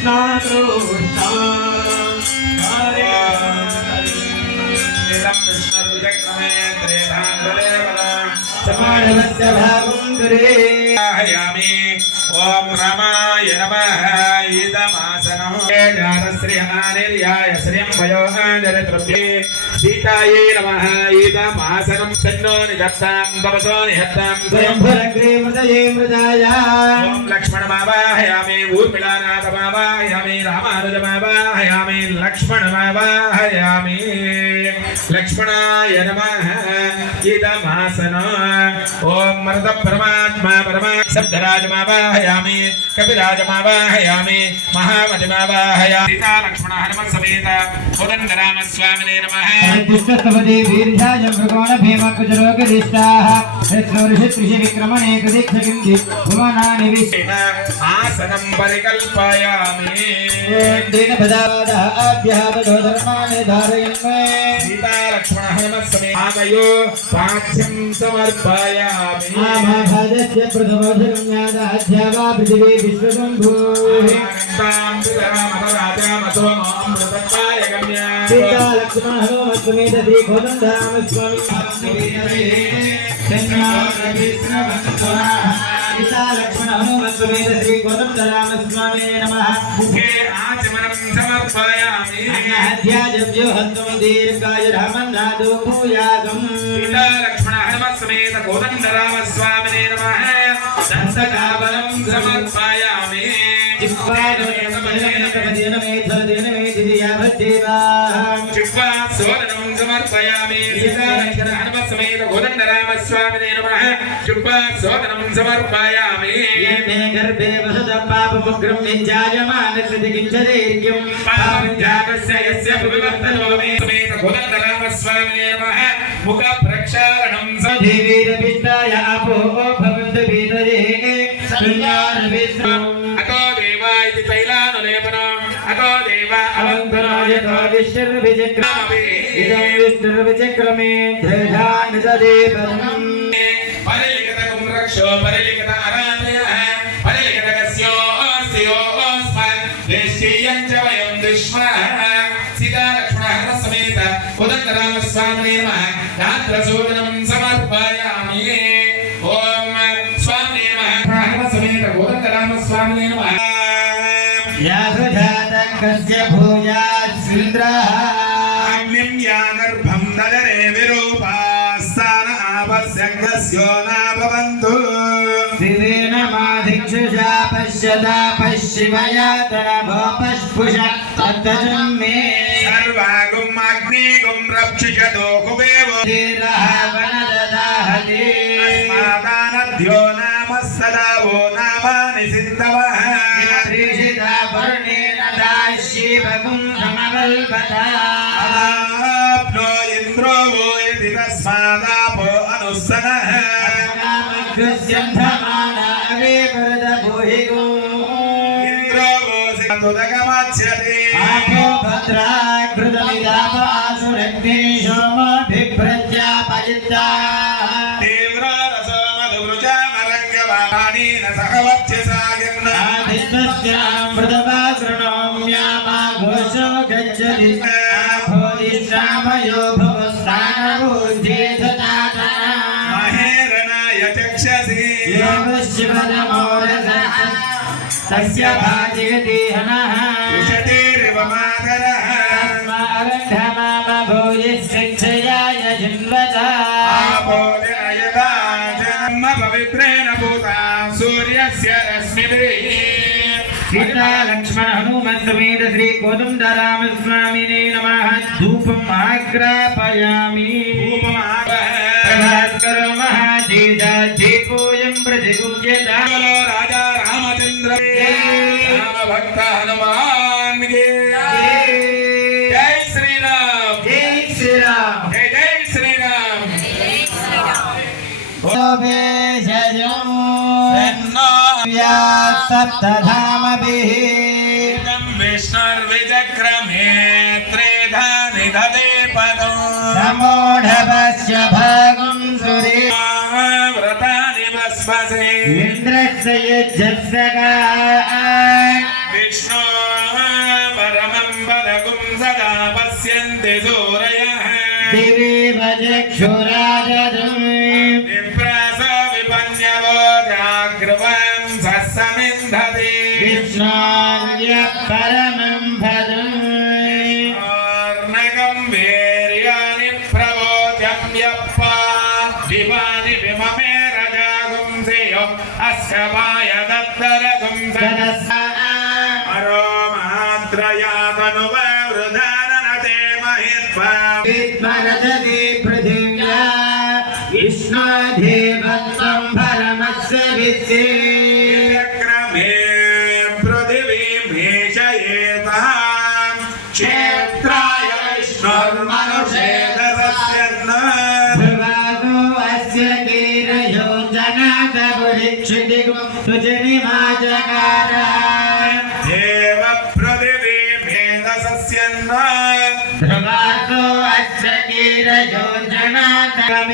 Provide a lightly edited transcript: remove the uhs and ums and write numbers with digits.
कृष्ण कृष्ण हरे विष्णुर्विचक्रमे त्रेधान्वदेवतां समानस्य भागं हयामि ओम रामाय नमः इदमासनं जातश्री अनिर्याय श्रीं वयोहाजरतृप्ये सीतायै नमः इदमासनं तन्नो निधत्तां तपसो निहत्तां स्वयंभरग्रे मृतये मृताय ओम लक्ष्मणमावाहयामि ऊर्मिलानाथमावाहयामि रामानुजमावाहयामि लक्ष्मणमावाहयामि लक्ष्मणाय नमः इदमासनं ओम मृत परमात्मा परमा शब्दराजमावाहयामि कपिराजमावाहयामि महामतिमावाहयामि सीता लक्ष्मण हनुमत समेत कोदंडराम स्वामिने नमः दुष्टस्तपदे वीर्याय मृगोण भीम कुजरोगदिष्टाः ऋषि विक्रमणे प्रदीक्षकिन्धि भुवनानि विश्वेन आसनं परिकल्पयामि देन भदावदः अभ्यावदो धर्माणि धारयन्मे सीता लक्ष्मण हनुमत समेत आमयो पाठ्यं समर्पयामि महाभाजस्य प्रथमोऽधिगम्यादाध्यावा पृथिवी विश्वशम्भुः सीता लक्ष्मण हनुमत समेत श्री कोदंडराम स्वामी सीता लक्ष्मण हनुमत समेत श्री कोदंडराम स्वामी नमः मुखे आचमनं समर्पयामि अध्याजव्यो हन्तुं दीर्घाय रामन्नादो भूयागं सीता लक्ष्मण हनुमत समेत कोदंडराम स्वामिने नमः दन्तकावनं समर्पयामि चिह्वासोदनं समर्पयामि सीता लक्ष्मण हनुमत समेत कोदंडराम स्वामिने नमः चिह्वासोदनं समर्पयामि ये गर्भे वसतं पापमुग्रं विजायमानस्य किञ्चदैर्घ्यं पापञ्जातस्य यस्य भुविवर्तनो मे समेत कोदंडराम स्वामिने नमः मुख प्रक्षालनं सधीवीरपिष्टाय आपो भवन्तु भीतरे संज्ञानविश्रम् अतो देवा इति तैलानुलेपनम् अतो देवा अवन्तरायतो विष्णुर्विचक्रमे इदं विष्णुर्विचक्रमे ध्वजानितदेवम् परिलिखितं रक्षो परिलिखित अराधयः परिलिखित कस्योऽस्योऽस्मत् देशीयं च वयं दुष्मः सीता लक्ष्मण समेत कोदंडराम स्वामिने नमः रात्रसूदनं समर्पयामि ओम स्वामिने नमः समेत कोदंडराम स्वामिने नमः यासुजातं कस्य भूयास्विन्द्रः अग्निं यागर्भं नगरे विरूपास्तान आवस्यङ्गस्यो नाभवन्तु श्रीरेण माधिक्षुषा पश्यता पश्चिमयातनभोपस्फुष तत्तजं मे सर्वागुम् अग्निगुं रक्षिषतो कुबेवो धीरः वनददाहते अस्मादानद्यो नाम सदा वो नामानि सिन्धवः त्रिषिता वर्णेन दास्येवगुं समवल्पता आप्नो इन्द्रो वो इति तस्मादापो अनुस्सनः नामकृस्यन्धमाना अवेवरदभूहिगो इन्द्रो वो सिन्धुदगमच्छति आपो भद्राकृतमिदाप आसुरग्निशोमभिभ्रज्यापयिता तीव्ररसोमधुवृजामरङ्गवाणीन सहवत्यसागिर्न आदित्यस्यामृतवागृणोम्यामाघोषो गच्छति भोदिश्रामयो भवस्तानभूर्जेधताता महेरणाय चक्षसि योगशिवनमोरसः तस्य भाजयति हनः उषतिरिव मातरः स्मारण्ढमामभूयिशिक्षयाय जिन्वता आपोदयदा जन्म पवित्रेण भूता सूर्यस्य रश्मिभिः सीता लक्ष्मण हनुमत समेत श्री कोदंडराम स्वामिने नमः धूपम् आग्रापयामि भास्कर महातेजा दीपोऽयं प्रतिगुह्यता राजा रामचंद्र राम भक्त हनुमान के जय श्री राम जय श्री राम जय जय श्री राम सप्तधामभिः विष्णुर्विचक्रमे त्रेधानि ददे पदं समोढवस्य भागं सुरेव्रतानि भस्मसे इन्द्रस्य यज्ञस्य विष्णो परमं पदगुं सदा पश्यन्ति सूरयः दिवि वचक्षुराजधम् विप्रासो विपन्यवो जागृवं सस्समिन्धति विष्णोर्यः परमं पदम् अर्णकं वीर्याणि प्रवोचं यप्पा दिवानि विममे रजागुं सेयो अस्य वाय दत्तरगुं सदसा अरो मात्रया तनुवृधाननते महित्वा विद्मरजति पृथिव्या विष्णोदेवत्वं परमस्य वित्से क्रमे पृथिवीमेषयेतां क्षेत्राय विष्णुर्मनुषेदस्य भवागो अस्य कीरयो जनादपुरिक्षितिगुं सुजनिमाजकार देव पृथिवीमेधसस्यन्न भवागो अस्य कीरयो जनादमेधदर्शसं